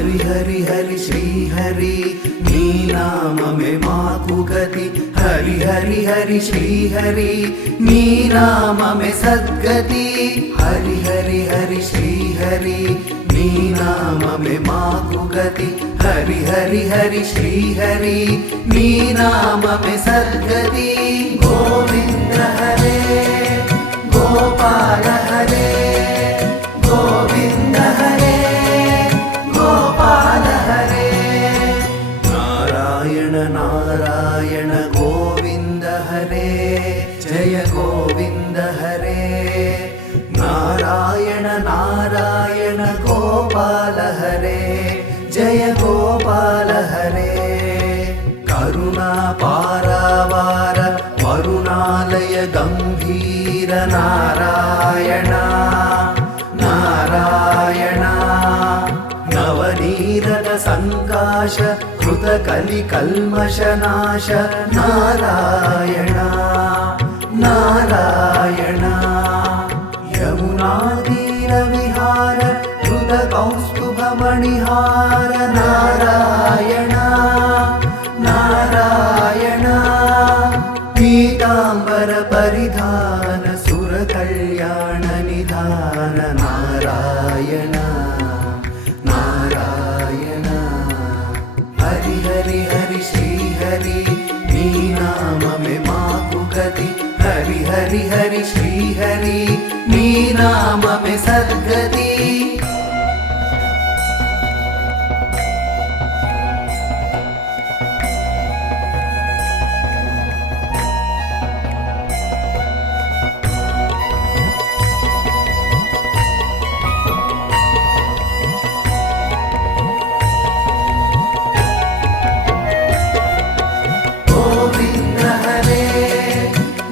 हरि हरि हरि श्री हरि नी नाम में माकु गति हरि हरि हरि श्री हरि नी नाम में सद्गति हरि हरि हरि श्री हरि नी नाम में माकु गति हरि हरि हरि श्री हरि नी नाम में सद्गति गोविंद हरे गोपाल हरे गोविंद हरे गोपाल हरे नारायण नारायण गोविंद हरे जय गोविंद हरे नारायण नारायण गोपाल हरे जय गोपाल हरे करुणा पारावार वरुणालय गंभीर नारायण नारायण नवनीरद संकाश कृत कलि कल्मषनाश नारायण नारायण यमुना तीर विहार कृत कौस्तुभ मणिहार नारायण नारायण पीतांबर परिधान सुर कल्याण निधान नारायण नारायण हरि हरि हरि श्री हरि नी नाम में माकु गति हरि हरि हरि श्री हरि नी नाम में सद्गति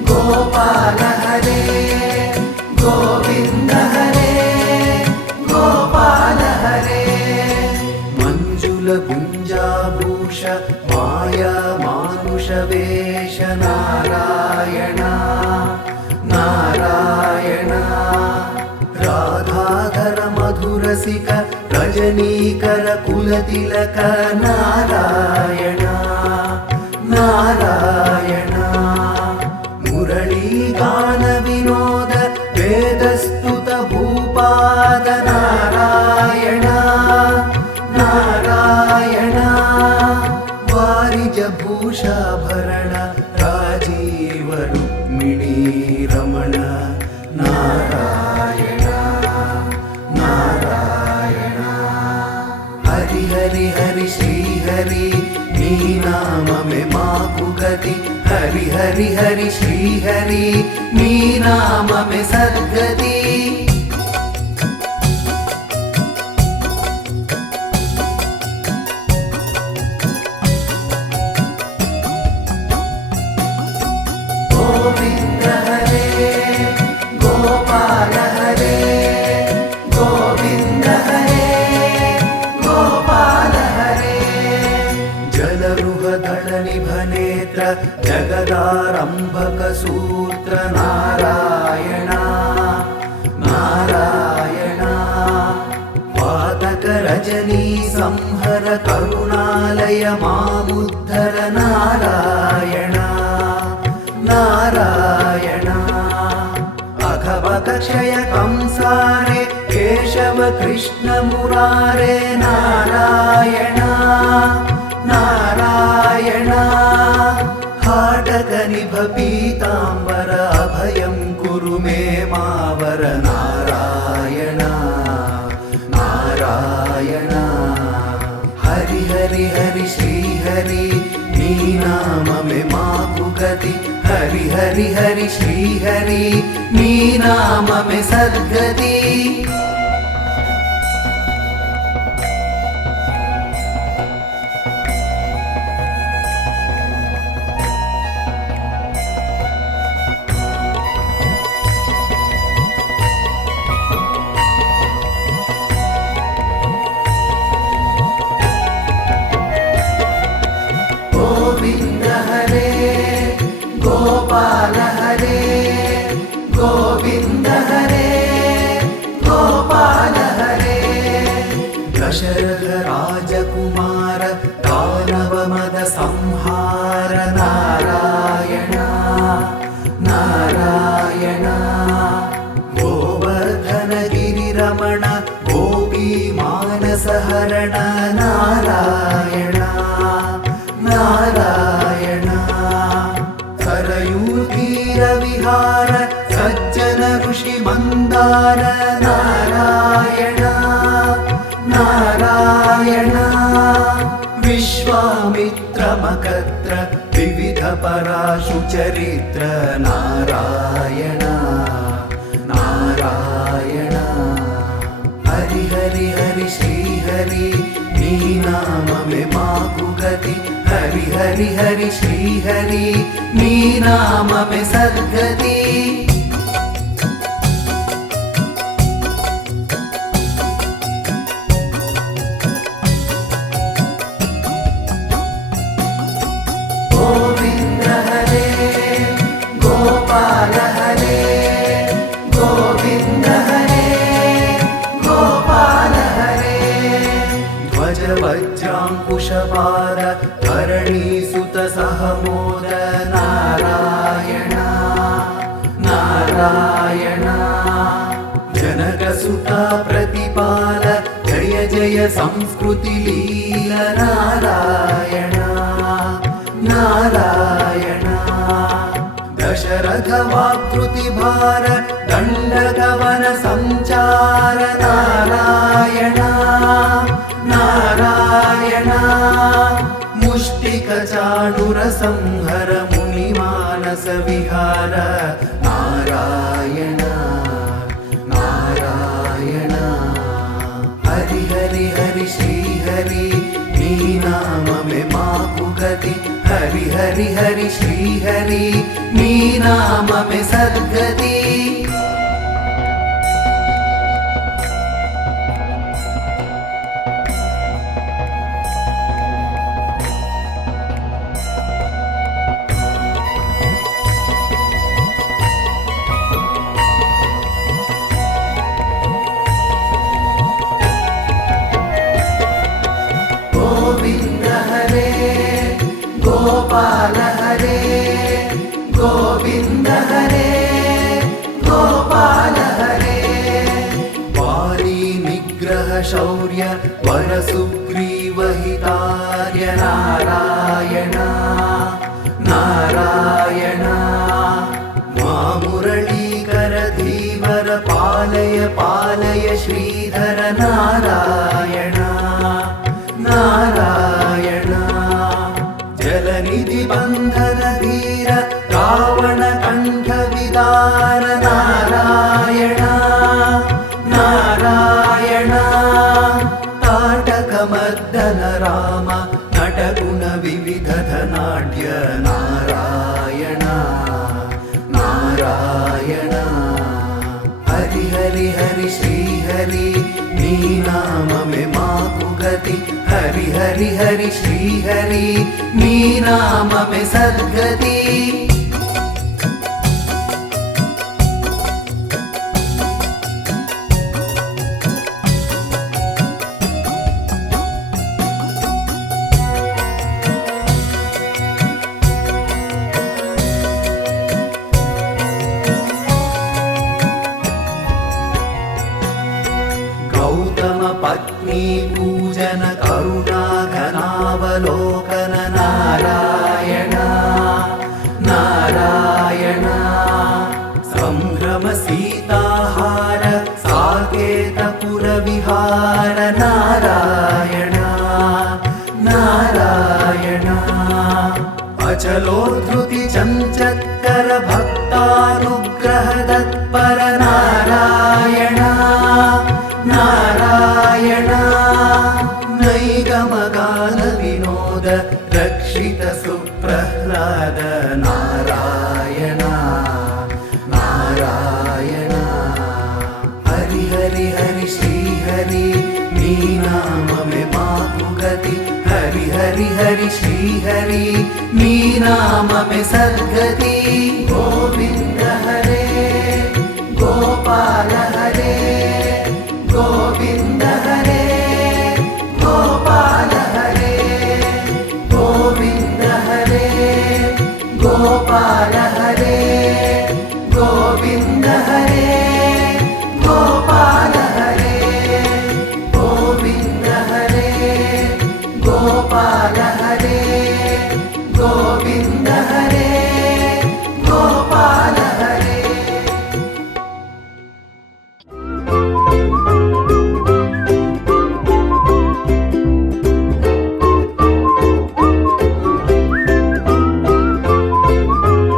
गोपाल हरे गोविंद हरे गोपाल हरे मंजुल गुंजाभूष माया मानुष वेश नारायण नारायण राधाधर मधुरसिक रजनीकर कुलतिलक नारायण नारायण मुरली गान विनोद वेदस्तुत भूपाद नारायण नारायण वारिज भूषाभरण राजीव रुक्मिणी रमण नारायण नारायण हरि हरि हरि श्री हरि नी नाम में माकु गति हरि हरि हरि श्री हरि नी नाम में सद्गति गोविंद हरे गोपाल हरे गोविंद हरे गोपाल हरे जलरुह दल निभनेत्र जगदारंभक सूत्र नारायण नारायण पातक रजनी संहर करुणालय मामुद्धर नारायण नारायण अघवक क्षय कंसारे केशव कृष्ण मुरारे नारायण नारायण हाटक निभ पीतांबर अभयं कुरु मे मावर नारायण नारायण हरि हरि हरि श्री हरि नी नाम में माकु गति हरि हरि हरि श्री हरि नी नाम में सद्गति गोविंद हरे गोपाल हरे गोविंद हरे गोपाल हरे दशरथ योगी मानसहरण नारायण नारायण सरयूतीरविहार सज्जन ऋषि मंदार नारायण नारायण विश्वामित्र मकत्र विविध पराशु चरित्र नारायण नारायण हरि हरि हरि श्री हरि नी नाम में माकु गति हरि हरि हरि श्री हरि नी नाम में सद्गति गोविंद हरे गोपाल हरे गोविंद हरे गोपाल हरे ध्वज वज्रांकुशपाद धरणीसुत सहमोद नारायण नारायण जनकसुता प्रतिपाल जय जय संस्कृति लील नारायण नारायण दशरथ वाकृति भार दंडगवन संचार नारायण नारायण मुष्टिक चाणुर संहर मुनि मानस विहार नारायण नारायण हरि हरि हरि श्री हरि नी नाम में माकु गति हरि हरि हरि श्री हरि नी नाम में सद्गति गोविंद हरे गोपाल हरे गोविंद हरे गोपाल हरे वाली निग्रह शौर्य वर सुग्रीव हितार्य नारायण नारायण मुरलीकर धीवर पालय पालय श्रीधर नारायण नारायण जलनिधि बंधन धीर रावण कंठ विदार नारायण नारायण ताटक मर्दन राम नटगुण विविध धनाढ्य नारायण नारायण हरि हरि हरि श्री हरि नी नाम में माकु गति हरि हरि हरि श्री हरि नी नाम में सद्गति गौतम पत्नी पूजन करुणा घनावलोकन नारायण नारायण संभ्रम सीताहार साकेतपुर विहार नारायण नारायण अचलोद्धृति चंचत्कर भक्तानुग्रह तत्पर नारायण नारायण नैगमगान विनोद रक्षित सुप्रह्लाद नारायण नारायण हरि हरि हरि श्री हरि नी नाम में माकु गति हरि हरि हरि श्री हरि नी नाम में सद्गति गोविंद हरे गोपाल